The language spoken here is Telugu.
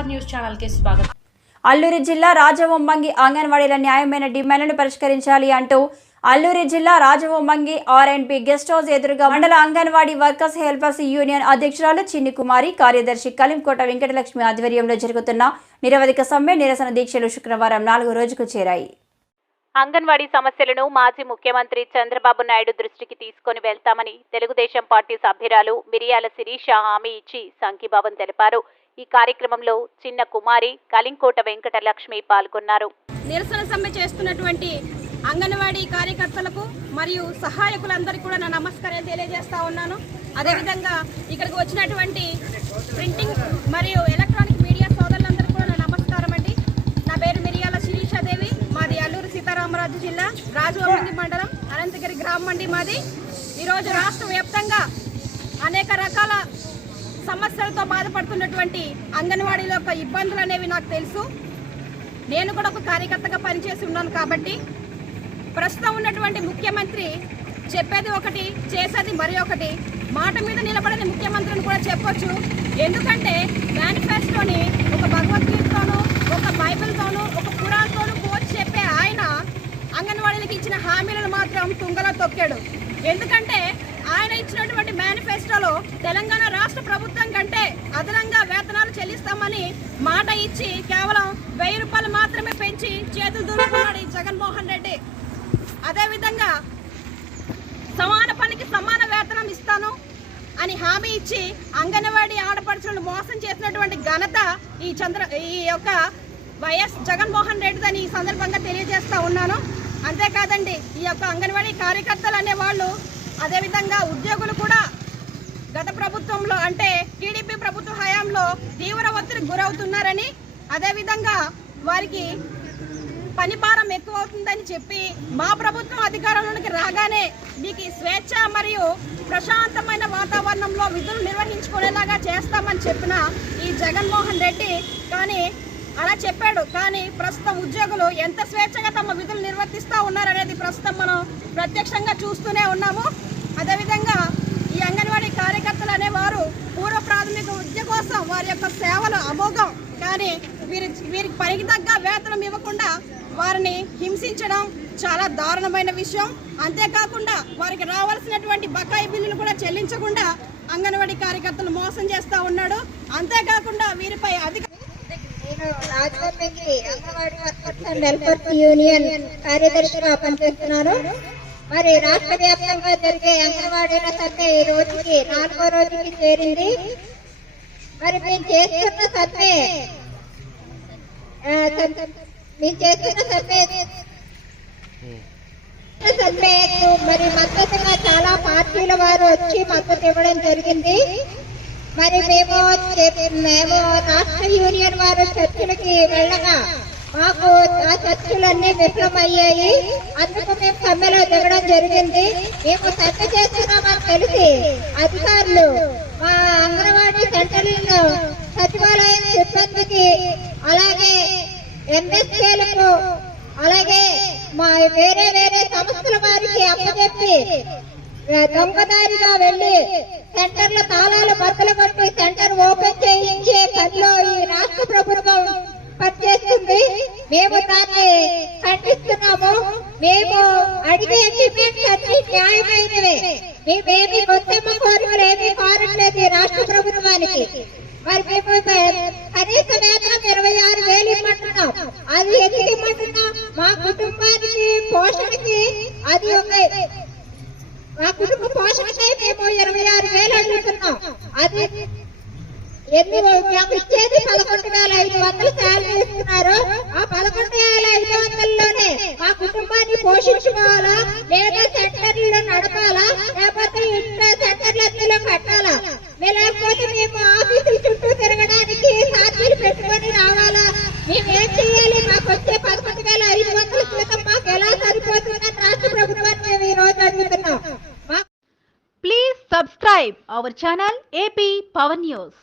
పవర్ న్యూస్ ఛానల్కి స్వాగతం. అల్లూరి జిల్లా రాజవొమ్మంగి అంగన్వాడీల న్యాయమైన డిమాండ్లను పరిష్కరించాలి అంటూ అల్లూరి జిల్లా రాజవొమ్మంగి ఆర్ఎండ్బి గెస్ట్ హౌస్ ఎదురుగా మండల అంగన్వాడీ వర్కర్స్ హెల్పర్స్ యూనియన్ అధ్యక్షురాలు చిన్ని కుమారి కార్యదర్శి కలింకోట వెంకటలక్ష్మి ఆధ్వర్యంలో జరుగుతున్న నిరవధిక సమ్మె నిరసన దీక్షలు శుక్రవారం నాలుగో రోజుకు చేరాయి. అంగన్వాడీ సమస్యలను మాజీ ముఖ్యమంత్రి చంద్రబాబు నాయుడు దృష్టికి తీసుకొని వెళ్తామని తెలుగుదేశం పార్టీ సభ్యురాలు మిరియాల శిరీష హామీ ఇచ్చి సంఘీభావం తెలిపారు. ఈ కార్యక్రమంలో చిన్న కుమారి కలింకోట వెంకట లక్ష్మి పాల్గొన్నారు. నిరసన సమ్మె చేస్తున్నటువంటి అంగన్వాడీ కార్యకర్తలకు మరియు సహాయకులందరికీ కూడా నా నమస్కారం తెలియజేస్తా ఉన్నాను. అదేవిధంగా ఇక్కడికి వచ్చినటువంటి ప్రింటింగ్ మరియు ఎలక్ట్రానిక్ మీడియా సోదరులందరికీ కూడా నా నమస్కారం అండి. నా పేరు మిరియాల శిరీషాదేవి మాది అల్లూరు సీతారామరాజు జిల్లా రాజవమంది మండలం అనంతగిరి గ్రామం అండి మాది. ఈరోజు రాష్ట్ర వ్యాప్తంగా అనేక రకాల సమస్యలతో బాధపడుతున్నటువంటి అంగన్వాడీల యొక్క ఇబ్బందులు అనేవి నాకు తెలుసు. నేను కూడా ఒక కార్యకర్తగా పనిచేసి ఉన్నాను కాబట్టి ప్రస్తుతం ఉన్నటువంటి ముఖ్యమంత్రి చెప్పేది ఒకటి చేసేది మరి ఒకటి. మాట మీద నిలబడని ముఖ్యమంత్రిని కూడా చెప్పొచ్చు. ఎందుకంటే మేనిఫెస్టోని ఒక భగవద్గీతతోనూ ఒక బైబిల్తోనూ ఒక పురాణతోనూ పోల్చి చెప్పే ఆయన అంగన్వాడీలకు ఇచ్చిన హామీలను మాత్రం తుంగలో తొక్కాడు. ఎందుకంటే ఇచ్చినటువంటి మేనిఫెస్టోలో తెలంగాణ రాష్ట్ర ప్రభుత్వం కంటే అదనంగా వేతనాలు చెల్లిస్తామని మాట ఇచ్చి కేవలం వెయ్యి రూపాయలు మాత్రమే పెంచి చేతులు దూరుకున్నాడు ఈ జగన్మోహన్ రెడ్డి. అదేవిధంగా సమాన పనికి సమాన వేతనం ఇస్తాను అని హామీ ఇచ్చి అంగన్వాడీ ఆడపడుచులను మోసం చేసినటువంటి ఘనత ఈ చంద్ర ఈ యొక్క వైఎస్ జగన్మోహన్ రెడ్డిదని ఈ సందర్భంగా తెలియజేస్తా ఉన్నాను. అంతేకాదండి ఈ యొక్క అంగన్వాడీ కార్యకర్తలు అనే వాళ్ళు అదేవిధంగా ఉద్యోగులు కూడా గత ప్రభుత్వంలో అంటే టీడీపీ ప్రభుత్వ హయాంలో తీవ్ర ఒత్తిడి గురవుతున్నారని అదేవిధంగా వారికి పని భారం ఎక్కువ అవుతుందని చెప్పి మా ప్రభుత్వం అధికారంలోకి రాగానే మీకు స్వేచ్ఛ మరియు ప్రశాంతమైన వాతావరణంలో విధులు నిర్వహించుకునేలాగా చేస్తామని చెప్పిన ఈ జగన్మోహన్ రెడ్డి కానీ అలా చెప్పాడు. కానీ ప్రస్తుతం ఉద్యోగులు ఎంత స్వేచ్ఛగా తమ విధులు నిర్వర్తిస్తూ ఉన్నారనేది ప్రస్తుతం మనం ప్రత్యక్షంగా చూస్తూనే ఉన్నాము. అదేవిధంగా ఈ అంగన్వాడీ కార్యకర్తలు అనేవారు పూర్వ ప్రాథమిక విద్య కోసం వారి యొక్క సేవలు అమోఘం కానీ వీరి వీరికి పనికి తగ్గ వేతనం ఇవ్వకుండా వారిని హింసించడం చాలా దారుణమైన విషయం. అంతేకాకుండా వారికి రావాల్సినటువంటి బకాయి బిల్లులు కూడా చెల్లించకుండా అంగన్వాడీ కార్యకర్తలు మోసం చేస్తూ ఉన్నాడు. అంతేకాకుండా వీరిపై అధిక నేను Rajahmundry Anganwadi workers and welfare union కార్యదర్శిగా పనిచేస్తున్నాను. మరి రాష్ట్ర వ్యాప్తంగా జరిగే అంగన్వాడీల సర్వే ఈ రోజుకి నాలుగో రోజుకి చేరింది. మరి మేము చేస్తున్న సర్వే మేము చేస్తున్న సర్వే సర్వేకు మరి మద్దతుగా చాలా పార్టీల వారు వచ్చి మద్దతు ఇవ్వడం జరిగింది. మరి మేము మేము రాష్ట్ర యూనియన్ వారు చర్చలకి వెళ్ళగా మాకు ఆ చర్చలన్నీ విఫలమయ్యాయి. అందుకు మేము సమ్మెలో దిగడం జరిగింది. మేము సమ్మె చేస్తున్నామని తెలిసి. అధికారులు మా అంగన్వాడీ సెంటర్లలో సచివాలయం సిబ్బందికి అలాగే ఎంఎస్కేలకు అలాగే మా వేరే వేరే సంస్థల వారికి అప్పచెప్పి దొంగదారిగా వెళ్ళి సెంటర్ల తాళాలు బద్దలు కొట్టి సెంటర్ ఓపెన్ చేయించే పనిలో ఈ రాష్ట్ర ప్రభుత్వం పనిచేస్తుంది మేము దాన్ని ఖండిస్తున్నాము. మేము అడిగే డిమాండ్స్ అన్ని న్యాయమైనవే. మేమేమి బొత్తమ్మ కోరికలు ఏమీ కోరట్లేదు రాష్ట్ర ప్రభుత్వానికి. మరి మేము కనీస వేతనం ఇరవై ఆరు వేలు ఇమ్మంటున్నాం. అది ఎందుకు ఇమ్మంటున్నాం? మా కుటుంబానికి పోషణకి అది ఒక మా కుటుంబ పోషణకై మేము ఇరవై ఆరు వేలు అడుగుతున్నాం ఎన్ని మాకు ఇచ్చేది పదకొండు వేల ఐదు వందలు శాలరీ ఇస్తున్నారు ఆ పదకొండు వేల ఐదు వందల్లోనే మా కుటుంబాన్ని పోషించుకోవాలా లేదా సెంటర్లో నడపాలా లేకపోతే ఇంట్లో సెంటర్లు అందులో కట్టాలా? లేకపోతే మేము ఆఫీసుల చుట్టూ తిరగడానికి సాధ్యులు పెట్టుకొని రావాలా? మేము ఏం చేయాలి మాకు వచ్చే పదకొండు వేల ఐదు వందల క్రితం మాకు ఎలా సరిపోతుందని రాష్ట్ర ప్రభుత్వాన్ని మేము ఈ రోజు అడుగుతున్నాం. Please subscribe our channel AP Pavan news